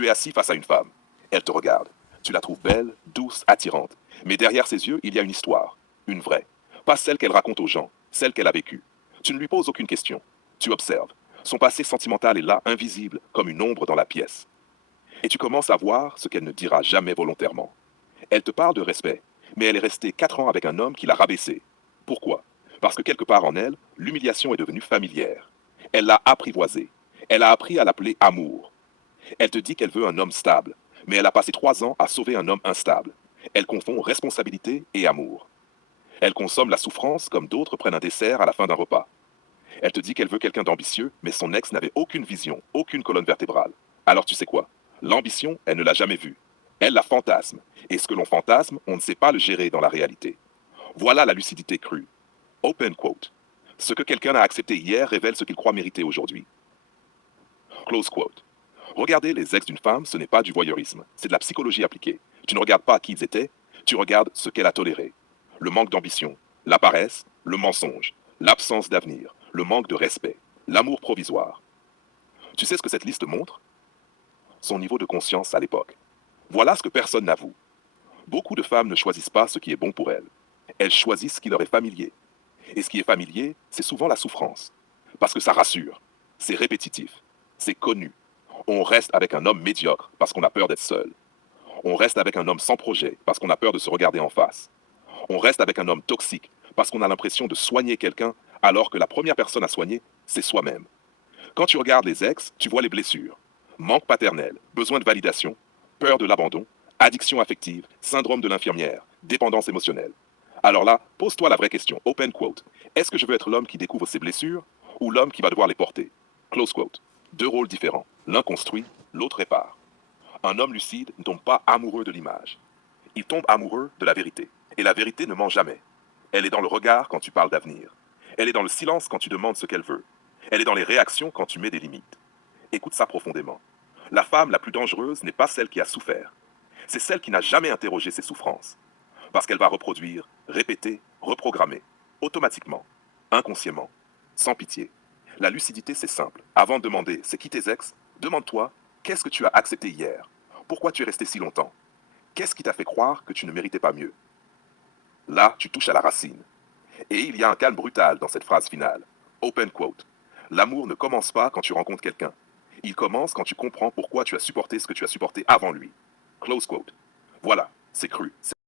Tu es assis face à une femme. Elle te regarde. Tu la trouves belle, douce, attirante. Mais derrière ses yeux, il y a une histoire. Une vraie. Pas celle qu'elle raconte aux gens, celle qu'elle a vécue. Tu ne lui poses aucune question. Tu observes. Son passé sentimental est là, invisible, comme une ombre dans la pièce. Et tu commences à voir ce qu'elle ne dira jamais volontairement. Elle te parle de respect, mais elle est restée 4 ans avec un homme qui l'a rabaissée. Pourquoi? Parce que quelque part en elle, l'humiliation est devenue familière. Elle l'a apprivoisée. Elle a appris à l'appeler amour. Elle te dit qu'elle veut un homme stable, mais elle a passé 3 ans à sauver un homme instable. Elle confond responsabilité et amour. Elle consomme la souffrance comme d'autres prennent un dessert à la fin d'un repas. Elle te dit qu'elle veut quelqu'un d'ambitieux, mais son ex n'avait aucune vision, aucune colonne vertébrale. Alors tu sais quoi? L'ambition, elle ne l'a jamais vue. Elle la fantasme. Et ce que l'on fantasme, on ne sait pas le gérer dans la réalité. Voilà la lucidité crue. Open quote. Ce que quelqu'un a accepté hier révèle ce qu'il croit mériter aujourd'hui. Close quote. Regarder les ex d'une femme, ce n'est pas du voyeurisme, c'est de la psychologie appliquée. Tu ne regardes pas qui ils étaient, tu regardes ce qu'elle a toléré. Le manque d'ambition, la paresse, le mensonge, l'absence d'avenir, le manque de respect, l'amour provisoire. Tu sais ce que cette liste montre? Son niveau de conscience à l'époque. Voilà ce que personne n'avoue. Beaucoup de femmes ne choisissent pas ce qui est bon pour elles. Elles choisissent ce qui leur est familier. Et ce qui est familier, c'est souvent la souffrance. Parce que ça rassure. C'est répétitif. C'est connu. On reste avec un homme médiocre parce qu'on a peur d'être seul. On reste avec un homme sans projet parce qu'on a peur de se regarder en face. On reste avec un homme toxique parce qu'on a l'impression de soigner quelqu'un alors que la première personne à soigner, c'est soi-même. Quand tu regardes les ex, tu vois les blessures. Manque paternel, besoin de validation, peur de l'abandon, addiction affective, syndrome de l'infirmière, dépendance émotionnelle. Alors là, pose-toi la vraie question, open quote. Est-ce que je veux être l'homme qui découvre ses blessures ou l'homme qui va devoir les porter? Close quote. 2 rôles différents. L'un construit, l'autre répare. Un homme lucide ne tombe pas amoureux de l'image. Il tombe amoureux de la vérité. Et la vérité ne ment jamais. Elle est dans le regard quand tu parles d'avenir. Elle est dans le silence quand tu demandes ce qu'elle veut. Elle est dans les réactions quand tu mets des limites. Écoute ça profondément. La femme la plus dangereuse n'est pas celle qui a souffert. C'est celle qui n'a jamais interrogé ses souffrances. Parce qu'elle va reproduire, répéter, reprogrammer, automatiquement, inconsciemment, sans pitié. La lucidité, c'est simple. Avant de demander c'est qui tes ex, demande-toi qu'est-ce que tu as accepté hier? Pourquoi tu es resté si longtemps? Qu'est-ce qui t'a fait croire que tu ne méritais pas mieux? Là, tu touches à la racine. Et il y a un calme brutal dans cette phrase finale. Open quote. L'amour ne commence pas quand tu rencontres quelqu'un. Il commence quand tu comprends pourquoi tu as supporté ce que tu as supporté avant lui. Close quote. Voilà, c'est cru.